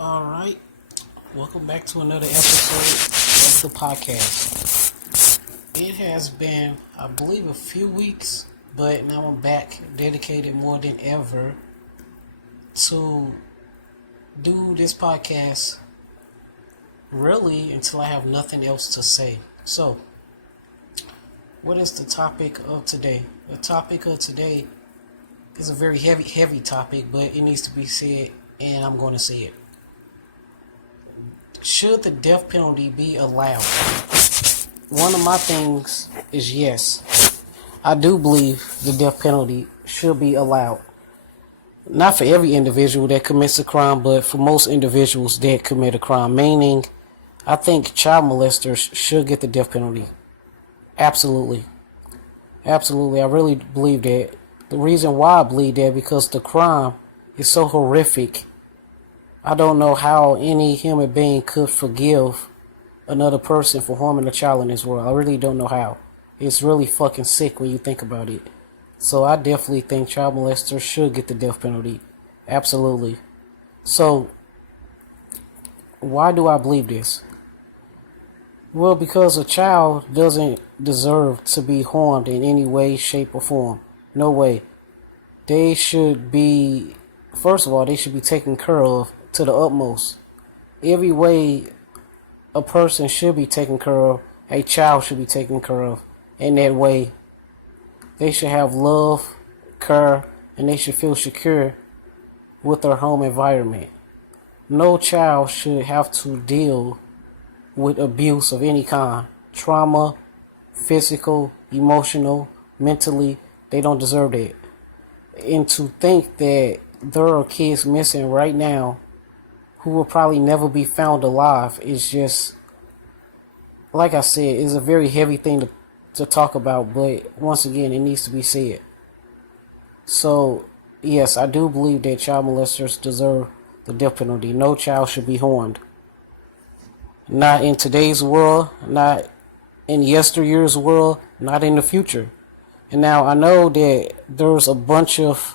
All right, welcome back to another episode of the podcast. It has been, I believe, a few weeks, but now I'm back, dedicated more than ever to do this podcast. Really, until I have nothing else to say. So, what is the topic of today? The topic of today is a very heavy topic, but it needs to be said, and I'm going to say it. Should the death penalty be allowed? One of my things is yes. I do believe the death penalty should be allowed. Not for every individual that commits a crime, but for most individuals that commit a crime. Meaning, I think child molesters should get the death penalty. Absolutely. Absolutely. I really believe that. The reason why I believe that because the crime is so horrific. I don't know how any human being could forgive another person for harming a child in this world. I really don't know how. It's really fucking sick when you think about it. So I definitely think child molesters should get the death penalty. Absolutely. So, why do I believe this? Well, because a child doesn't deserve to be harmed in any way, shape, or form. No way. They should be, first of all, they should be taken care of to the utmost. Every way a person should be taken care of, a child should be taken care of. In that way, they should have love, care, and they should feel secure with their home environment. No child should have to deal with abuse of any kind. Trauma, physical, emotional, mentally, they don't deserve that. And to think that there are kids missing right now who will probably never be found alive is just, like I said, is a very heavy thing to talk about, but once again, it needs to be said. So, yes, I do believe that child molesters deserve the death penalty. No child should be harmed. Not in today's world, not in yesteryear's world, not in the future. And now I know that there's a bunch of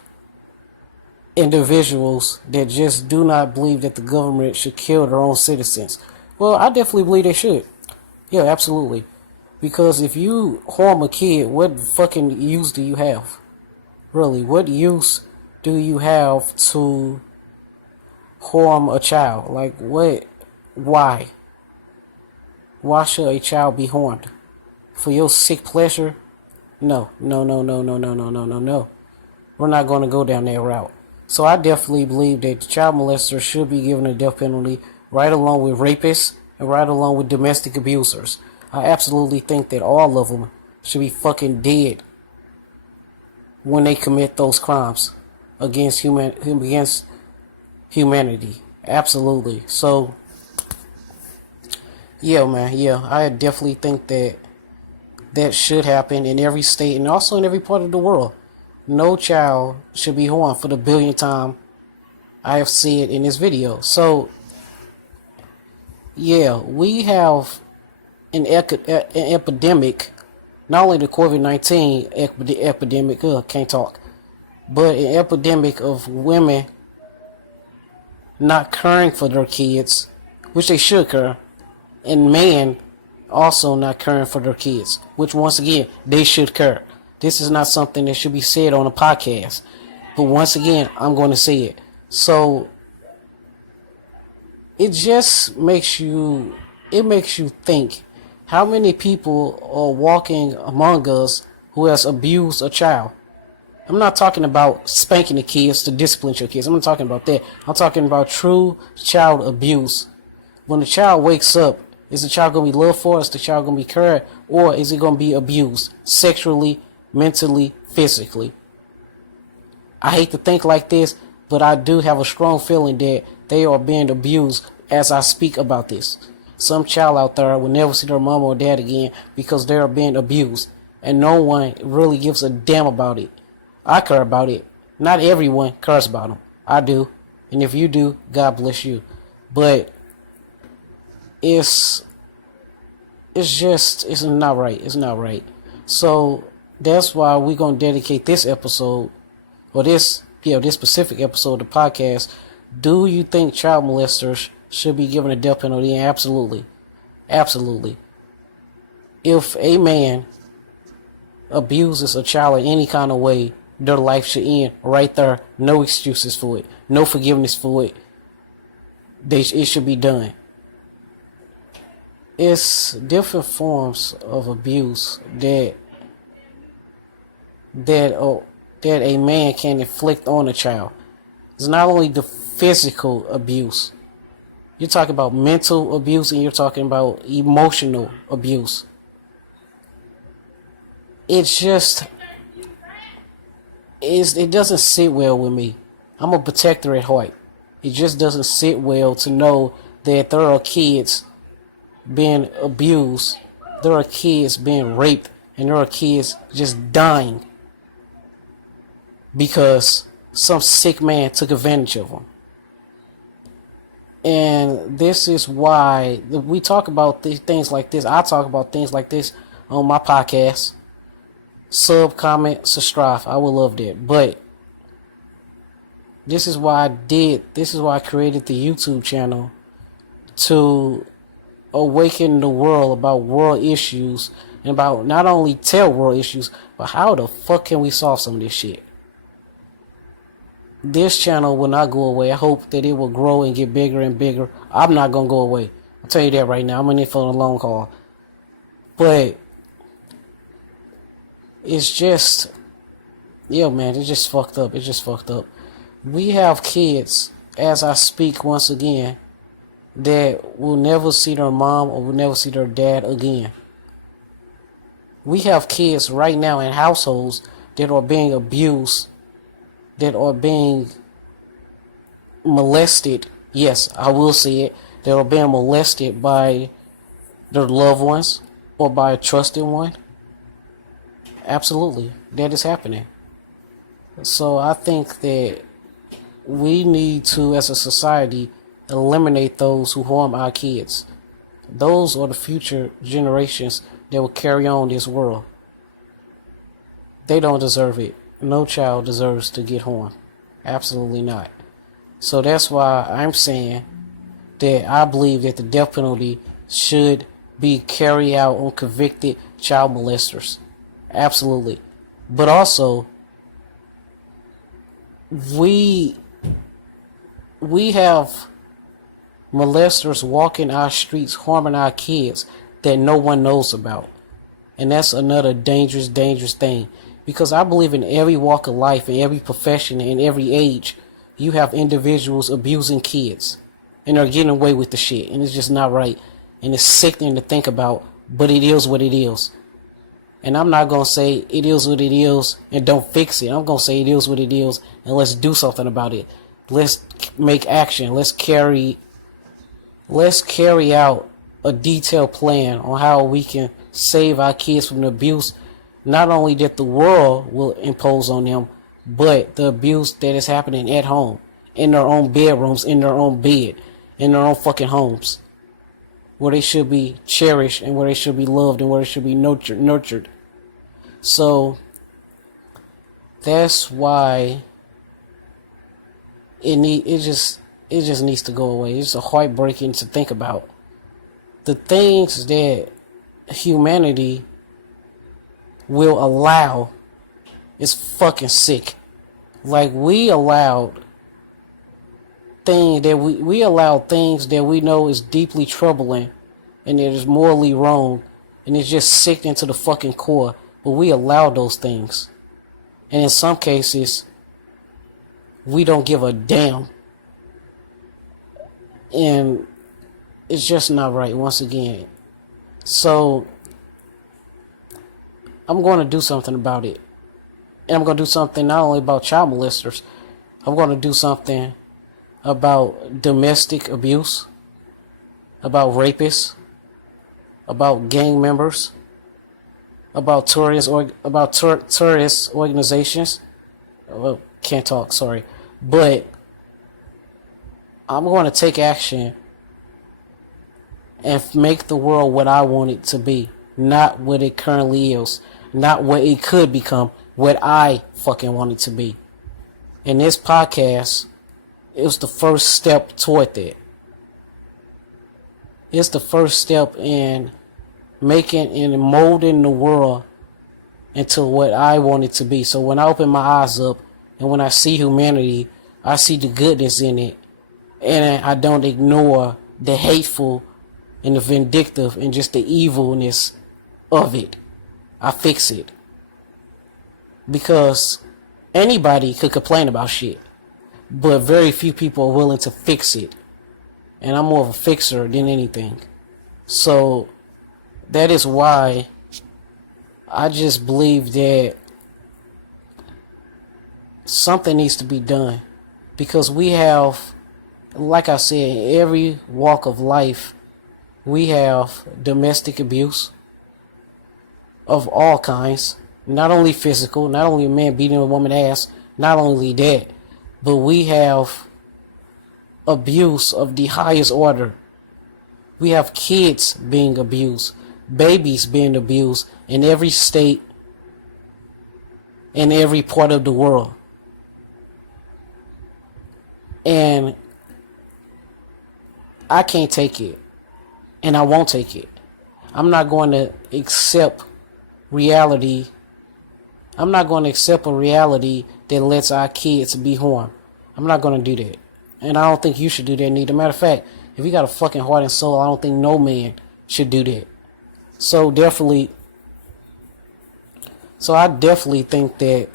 individuals that just do not believe that the government should kill their own citizens. Well, I definitely believe they should. Yeah, absolutely. Because if you harm a kid, what fucking use do you have? Really, what use do you have to harm a child? Like, what? Why? Why should a child be harmed? For your sick pleasure? No. We're not going to go down that route. So I definitely believe that child molesters should be given a death penalty right along with rapists and right along with domestic abusers. I absolutely think that all of them should be fucking dead when they commit those crimes against humanity. Absolutely. So, yeah, man, yeah, I definitely think that that should happen in every state and also in every part of the world. No child should be harmed for the billionth time I have said in this video. So, yeah, we have an epidemic, not only the COVID-19 epidemic, can't talk, but an epidemic of women not caring for their kids, which they should care, and men also not caring for their kids, which once again, they should care. This is not something that should be said on a podcast, but once again, I'm going to say it. So, it just makes you think, how many people are walking among us who has abused a child? I'm not talking about spanking the kids to discipline your kids. I'm not talking about that. I'm talking about true child abuse. When the child wakes up, is the child going to be loved for? Is the child going to be cared? Or is it going to be abused sexually, mentally, physically? I hate to think like this, but I do have a strong feeling that they are being abused as I speak about this. Some child out there will never see their mom or dad again because they are being abused. And no one really gives a damn about it. I care about it. Not everyone cares about them. I do. And if you do, God bless you. But it's not right. It's not right. So that's why we're going to dedicate this episode, or this specific episode of the podcast, Do you think child molesters should be given a death penalty? Absolutely. Absolutely. If a man abuses a child in any kind of way, their life should end right there. No excuses for it. No forgiveness for it. It should be done. It's different forms of abuse that a man can inflict on a child. It's not only the physical abuse. You're talking about mental abuse and you're talking about emotional abuse. It doesn't sit well with me. I'm a protector at heart. It just doesn't sit well to know that there are kids being abused, there are kids being raped, and there are kids just dying because some sick man took advantage of them. And this is why we talk about things like this. I talk about things like this on my podcast. Sub, comment, subscribe. I would love that. But this is why I created the YouTube channel, to awaken the world about world issues and about not only tell world issues, but how the fuck can we solve some of this shit. This channel will not go away. I hope that it will grow and get bigger and bigger. I'm not going to go away. I'll tell you that right now. I'm in it for the long haul. But it's just, yeah, man, it's just fucked up. It's just fucked up. We have kids, as I speak once again, that will never see their mom or will never see their dad again. We have kids right now in households that are being abused, that are being molested. Yes, I will say it. That are being molested by their loved ones or by a trusted one. Absolutely, that is happening. So I think that we need to, as a society, eliminate those who harm our kids. Those are the future generations that will carry on this world. They don't deserve it. No child deserves to get harmed. Absolutely not. So that's why I'm saying that I believe that the death penalty should be carried out on convicted child molesters. Absolutely. But also, we have molesters walking our streets, harming our kids that no one knows about. And that's another dangerous thing. Because I believe in every walk of life, in every profession, in every age, you have individuals abusing kids. And they're getting away with the shit. And it's just not right. And it's sickening to think about, but it is what it is. And I'm not going to say it is what it is and don't fix it. I'm going to say it is what it is and let's do something about it. Let's make action. Let's carry out a detailed plan on how we can save our kids from the abuse, not only that the world will impose on them, but the abuse that is happening at home, in their own bedrooms, in their own bed, in their own fucking homes, where they should be cherished and where they should be loved and where they should be nurtured. So that's why it just needs to go away. It's a heartbreaking to think about. The things that humanity will allow is fucking sick. Like, we allowed things that we know is deeply troubling and that is morally wrong and it's just sickening to the fucking core, but we allow those things. And in some cases, we don't give a damn. And it's just not right, once again. So I'm going to do something about it. And I'm going to do something not only about child molesters. I'm going to do something about domestic abuse, about rapists, about gang members, about terrorist organizations. Well, can't talk, sorry. But I'm going to take action and make the world what I want it to be, not what it currently is, not what it could become, what I fucking want it to be. And this podcast is the first step toward that. It's the first step in making and molding the world into what I want it to be. So when I open my eyes up and when I see humanity, I see the goodness in it, and I don't ignore the hateful and the vindictive and just the evilness of it. I fix it. Because anybody could complain about shit, but very few people are willing to fix it. And I'm more of a fixer than anything. So that is why I just believe that something needs to be done. Because we have, like I said, in every walk of life, we have domestic abuse of all kinds. Not only physical, not only a man beating a woman's ass, not only that, but we have abuse of the highest order. We have kids being abused, babies being abused in every state, in every part of the world. And I can't take it, and I won't take it. I'm not going to accept reality. I'm not going to accept a reality that lets our kids be harmed. I'm not going to do that. And I don't think you should do that neither. Matter of fact, if you got a fucking heart and soul, I don't think no man should do that. So I definitely think that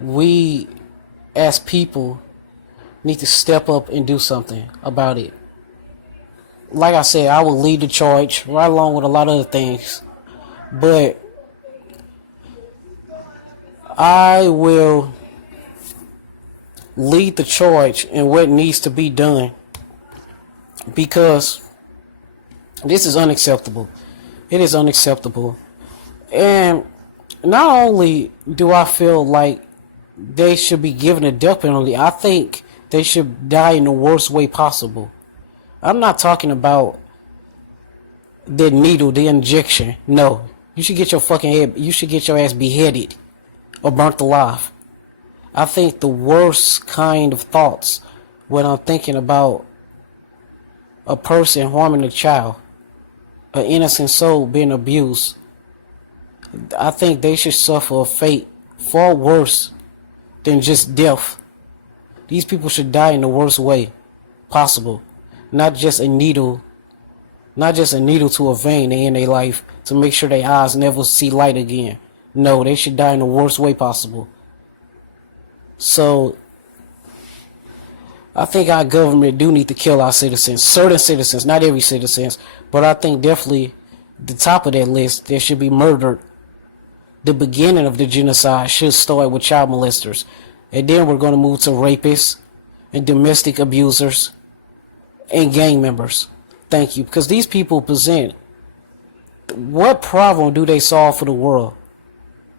we as people need to step up and do something about it. Like I said, I will lead the charge right along with a lot of other things. But I will lead the charge in what needs to be done, because this is unacceptable. It is unacceptable. And not only do I feel like they should be given a death penalty, I think they should die in the worst way possible. I'm not talking about the needle, the injection. No. You should get your fucking head, you should get your ass beheaded or burnt alive. I think the worst kind of thoughts when I'm thinking about a person harming a child, an innocent soul being abused, I think they should suffer a fate far worse than just death. These people should die in the worst way possible. Not just a needle to a vein in their life to make sure their eyes never see light again. No, they should die in the worst way possible. So I think our government do need to kill our citizens. Certain citizens, not every citizens, but I think definitely the top of that list, there should be murdered. The beginning of the genocide should start with child molesters. And then we're going to move to rapists and domestic abusers and gang members. Thank you. Because these people present, what problem do they solve for the world?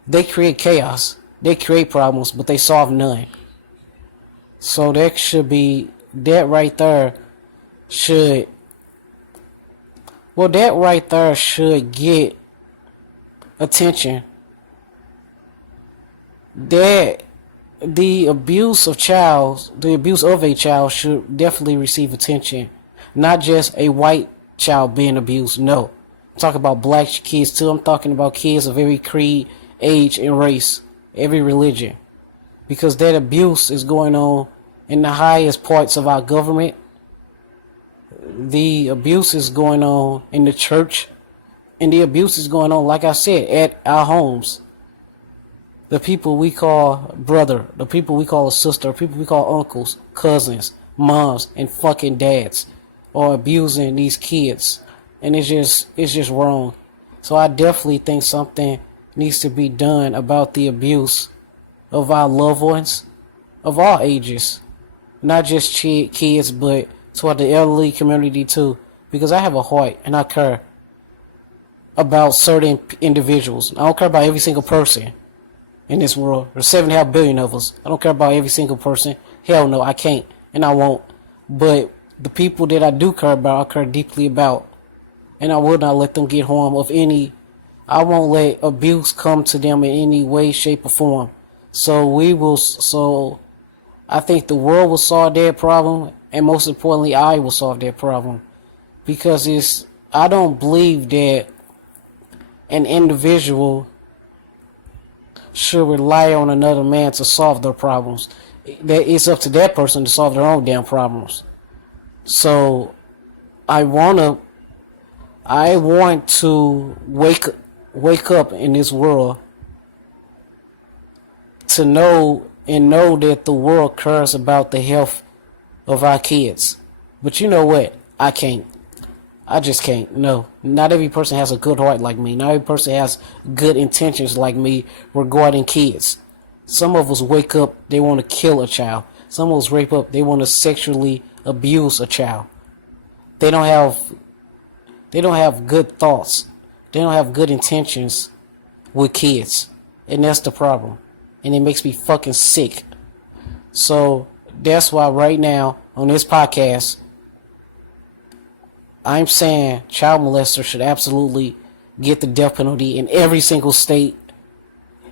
They create chaos. They create problems, but they solve none. So that should be, that right there should get attention. That the abuse of a child should definitely receive attention. Not just a white child being abused, no. I'm talking about black kids too. I'm talking about kids of every creed, age, and race, every religion. Because that abuse is going on in the highest parts of our government. The abuse is going on in the church. And the abuse is going on, like I said, at our homes. The people we call brother, the people we call a sister, the people we call uncles, cousins, moms, and fucking dads are abusing these kids. And it's just wrong. So I definitely think something needs to be done about the abuse of our loved ones of all ages. Not just kids, but toward the elderly community too. Because I have a heart and I care about certain individuals. I don't care about every single person in this world. There's 7.5 billion of us. I don't care about every single person. Hell no, I can't. And I won't. But the people that I do care about, I care deeply about. And I will not let them get harm of any. I won't let abuse come to them in any way, shape, or form. So I think the world will solve that problem, and most importantly, I will solve that problem. Because I don't believe that an individual should rely on another man to solve their problems. That it's up to that person to solve their own damn problems. So I want to wake up in this world to know that the world cares about the health of our kids. But you know what? I can't. I just can't. No. Not every person has a good heart like me. Not every person has good intentions like me regarding kids. Some of us wake up, they want to kill a child. Some of us wake up, they want to sexually abuse a child. They don't have good thoughts. They don't have good intentions with kids. And that's the problem. And it makes me fucking sick. So that's why right now on this podcast, I'm saying child molesters should absolutely get the death penalty in every single state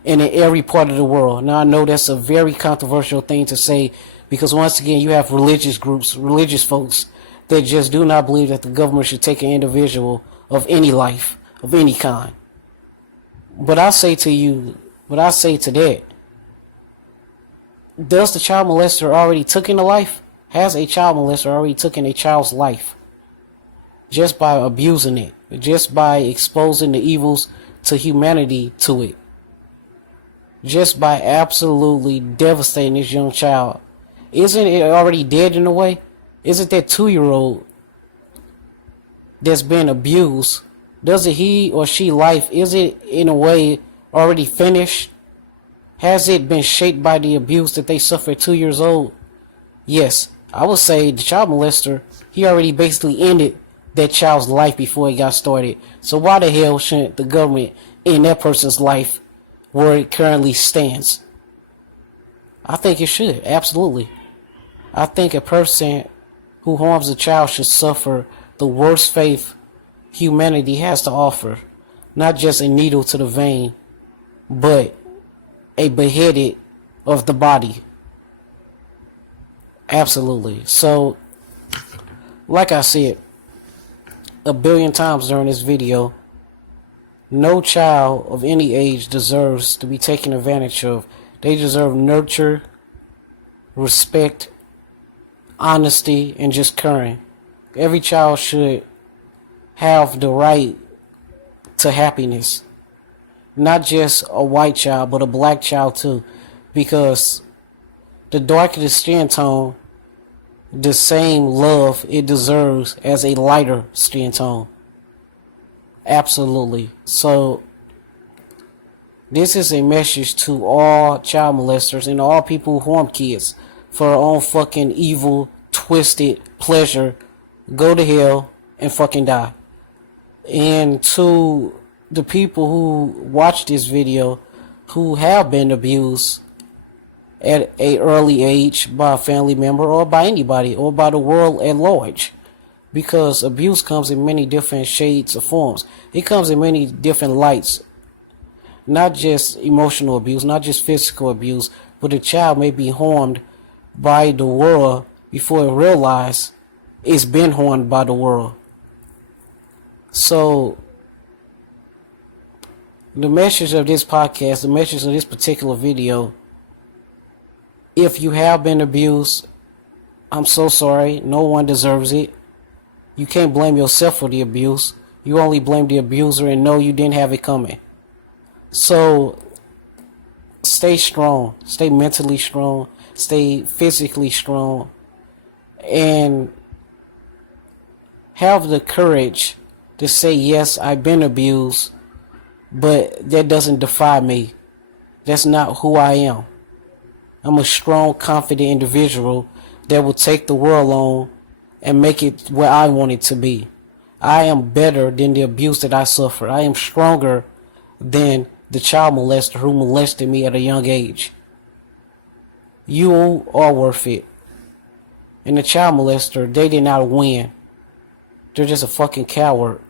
and in every part of the world. Now I know that's a very controversial thing to say, because once again you have religious groups, religious folks that just do not believe that the government should take an individual of any life, of any kind. But I say to that, does the child molester already taken a life? Has a child molester already taken a child's life? Just by abusing it, just by exposing the evils to humanity to it, just by absolutely devastating this young child. Isn't it already dead in a way? Isn't that 2-year-old that's been abused, doesn't he or she life, is it in a way already finished? Has it been shaped by the abuse that they suffered at 2 years old? Yes, I would say the child molester, he already basically ended that child's life before it got started. So why the hell shouldn't the government end that person's life where it currently stands? I think it should, absolutely. I think a person who harms a child should suffer the worst fate humanity has to offer. Not just a needle to the vein, but a beheaded of the body. Absolutely. So, like I said a billion times during this video, no child of any age deserves to be taken advantage of. They deserve nurture, respect, honesty, and just caring. Every child should have the right to happiness. Not just a white child, but a black child too. Because the darker the skin tone, the same love it deserves as a lighter skin tone. Absolutely. So this is a message to all child molesters and all people who harm kids for their own fucking evil, twisted pleasure. Go to hell and fucking die. And to the people who watch this video who have been abused at a early age by a family member or by anybody or by the world at large, because abuse comes in many different shades of forms. It comes in many different lights. Not just emotional abuse, not just physical abuse, but a child may be harmed by the world before it realizes it's been harmed by the world. So the message of this podcast, the message of this particular video, if you have been abused, I'm so sorry. No one deserves it. You can't blame yourself for the abuse. You only blame the abuser and know you didn't have it coming. So stay strong. Stay mentally strong. Stay physically strong. And have the courage to say, yes, I've been abused, but that doesn't define me. That's not who I am. I'm a strong, confident individual that will take the world on and make it where I want it to be. I am better than the abuse that I suffered. I am stronger than the child molester who molested me at a young age. You are worth it. And the child molester, they did not win. They're just a fucking coward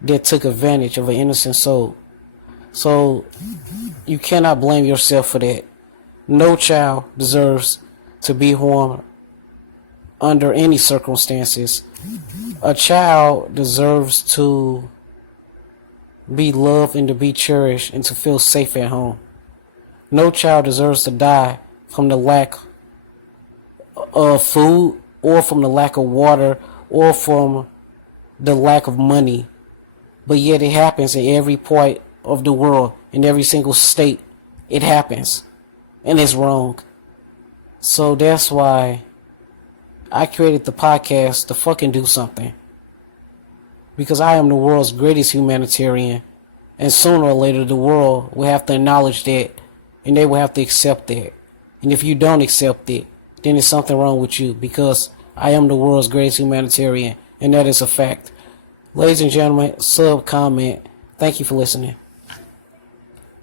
that took advantage of an innocent soul. So you cannot blame yourself for that. No child deserves to be harmed under any circumstances. A child deserves to be loved and to be cherished and to feel safe at home. No child deserves to die from the lack of food or from the lack of water or from the lack of money. But yet it happens in every part of the world, in every single state. It happens. And it's wrong. So that's why I created the podcast to fucking do something. Because I am the world's greatest humanitarian. And sooner or later the world will have to acknowledge that. And they will have to accept that. And if you don't accept it, then there's something wrong with you. Because I am the world's greatest humanitarian. And that is a fact. Ladies and gentlemen, sub, comment. Thank you for listening.